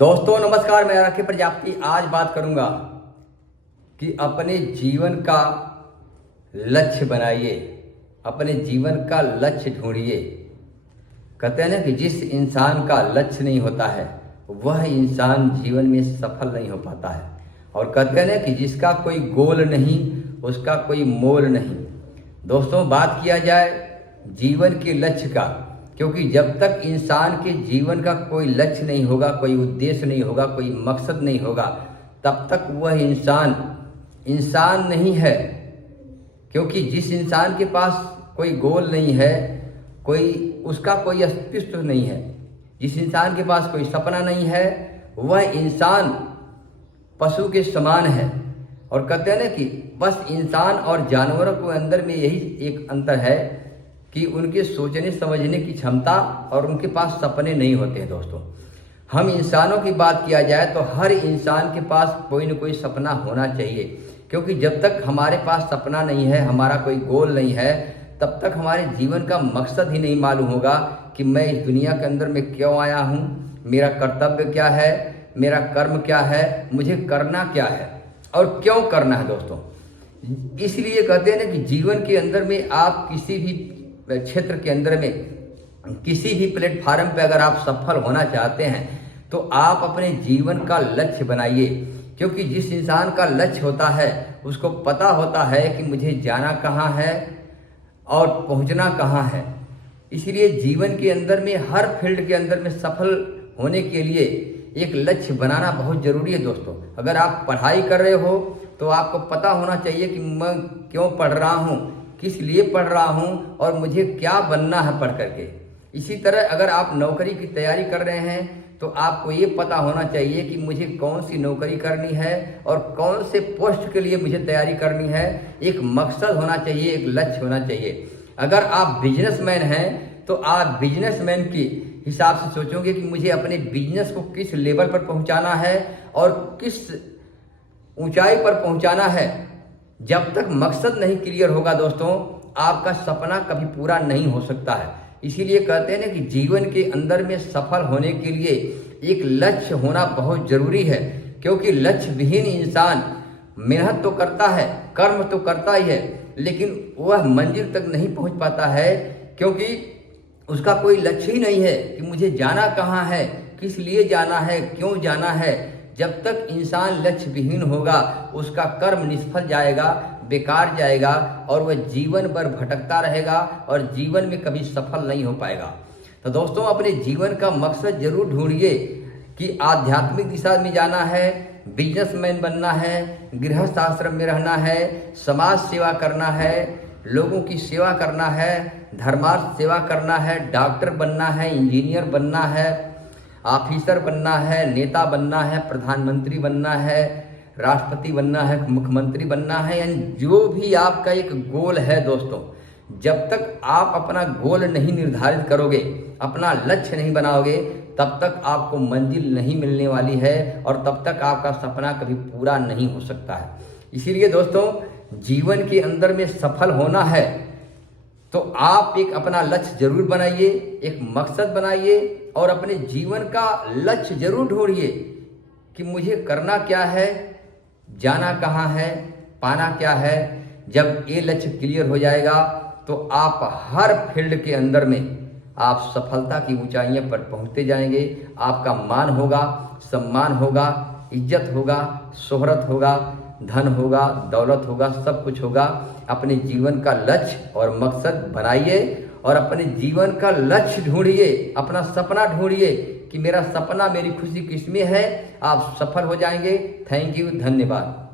दोस्तों नमस्कार, मैं राखी प्रजापति आज बात करूंगा कि अपने जीवन का लक्ष्य बनाइए, अपने जीवन का लक्ष्य ढूंढिए। कहते हैं ना कि जिस इंसान का लक्ष्य नहीं होता है वह इंसान जीवन में सफल नहीं हो पाता है। और कहते हैं ना कि जिसका कोई गोल नहीं उसका कोई मोल नहीं। दोस्तों बात किया जाए जीवन के लक्ष्य का, क्योंकि जब तक इंसान के जीवन का कोई लक्ष्य नहीं होगा, कोई उद्देश्य नहीं होगा, कोई मकसद नहीं होगा, तब तक वह इंसान नहीं है। क्योंकि जिस इंसान के पास कोई गोल नहीं है, उसका कोई अस्तित्व नहीं है, जिस इंसान के पास कोई सपना नहीं है, वह इंसान पशु के समान है। और कहते हैं ना कि बस इंसान और जानवरों के अंदर में यही एक अंतर है कि उनके सोचने समझने की क्षमता और उनके पास सपने नहीं होते हैं। दोस्तों हम इंसानों की बात किया जाए तो हर इंसान के पास कोई न कोई सपना होना चाहिए, क्योंकि जब तक हमारे पास सपना नहीं है, हमारा कोई गोल नहीं है, तब तक हमारे जीवन का मकसद ही नहीं मालूम होगा कि मैं इस दुनिया के अंदर में क्यों आया हूँ, मेरा कर्तव्य क्या है, मेरा कर्म क्या है, मुझे करना क्या है और क्यों करना है। दोस्तों इसलिए कहते हैं ना कि जीवन के अंदर में आप किसी भी क्षेत्र के अंदर में, किसी भी प्लेटफार्म पे अगर आप सफल होना चाहते हैं तो आप अपने जीवन का लक्ष्य बनाइए। क्योंकि जिस इंसान का लक्ष्य होता है उसको पता होता है कि मुझे जाना कहाँ है और पहुंचना कहाँ है। इसलिए जीवन के अंदर में हर फील्ड के अंदर में सफल होने के लिए एक लक्ष्य बनाना बहुत ज़रूरी है। दोस्तों अगर आप पढ़ाई कर रहे हो तो आपको पता होना चाहिए कि मैं क्यों पढ़ रहा हूँ, किस लिए पढ़ रहा हूँ और मुझे क्या बनना है पढ़ करके। इसी तरह अगर आप नौकरी की तैयारी कर रहे हैं तो आपको ये पता होना चाहिए कि मुझे कौन सी नौकरी करनी है और कौन से पोस्ट के लिए मुझे तैयारी करनी है। एक मकसद होना चाहिए, एक लक्ष्य होना चाहिए। अगर आप बिजनेसमैन हैं तो आप बिजनेसमैन की हिसाब से सोचोगे कि मुझे अपने बिजनेस को किस लेवल पर पहुंचाना है और किस ऊंचाई पर पहुंचाना है। जब तक मकसद नहीं क्लियर होगा दोस्तों, आपका सपना कभी पूरा नहीं हो सकता है। इसीलिए कहते हैं ना कि जीवन के अंदर में सफल होने के लिए एक लक्ष्य होना बहुत जरूरी है। क्योंकि लक्ष्य विहीन इंसान मेहनत तो करता है, कर्म तो करता ही है, लेकिन वह मंजिल तक नहीं पहुंच पाता है, क्योंकि उसका कोई लक्ष्य ही नहीं है कि मुझे जाना कहाँ है, किस लिए जाना है, क्यों जाना है। जब तक इंसान लक्ष्य विहीन होगा उसका कर्म निष्फल जाएगा, बेकार जाएगा और वह जीवन भर भटकता रहेगा और जीवन में कभी सफल नहीं हो पाएगा। तो दोस्तों अपने जीवन का मकसद जरूर ढूंढिए कि आध्यात्मिक दिशा में जाना है, बिजनेसमैन बनना है, गृहस्थ आश्रम में रहना है, समाज सेवा करना है, लोगों की सेवा करना है, धर्मार्थ सेवा करना है, डॉक्टर बनना है, इंजीनियर बनना है, ऑफिसर बनना है, नेता बनना है, प्रधानमंत्री बनना है, राष्ट्रपति बनना है, मुख्यमंत्री बनना है, यानी जो भी आपका एक गोल है दोस्तों, जब तक आप अपना गोल नहीं निर्धारित करोगे, अपना लक्ष्य नहीं बनाओगे, तब तक आपको मंजिल नहीं मिलने वाली है और तब तक आपका सपना कभी पूरा नहीं हो सकता है। इसीलिए दोस्तों जीवन के अंदर में सफल होना है तो आप एक अपना लक्ष्य जरूर बनाइए, एक मकसद बनाइए और अपने जीवन का लक्ष्य जरूर ढूंढिए कि मुझे करना क्या है, जाना कहाँ है, पाना क्या है। जब ये लक्ष्य क्लियर हो जाएगा तो आप हर फील्ड के अंदर में आप सफलता की ऊंचाइयों पर पहुंचते जाएंगे। आपका मान होगा, सम्मान होगा, इज्जत होगा, शोहरत होगा, धन होगा, दौलत होगा, सब कुछ होगा। अपने जीवन का लक्ष्य और मकसद बनाइए और अपने जीवन का लक्ष्य ढूंढिए, अपना सपना ढूंढिए कि मेरा सपना, मेरी खुशी किसमें है। आप सफल हो जाएंगे। थैंक यू, धन्यवाद।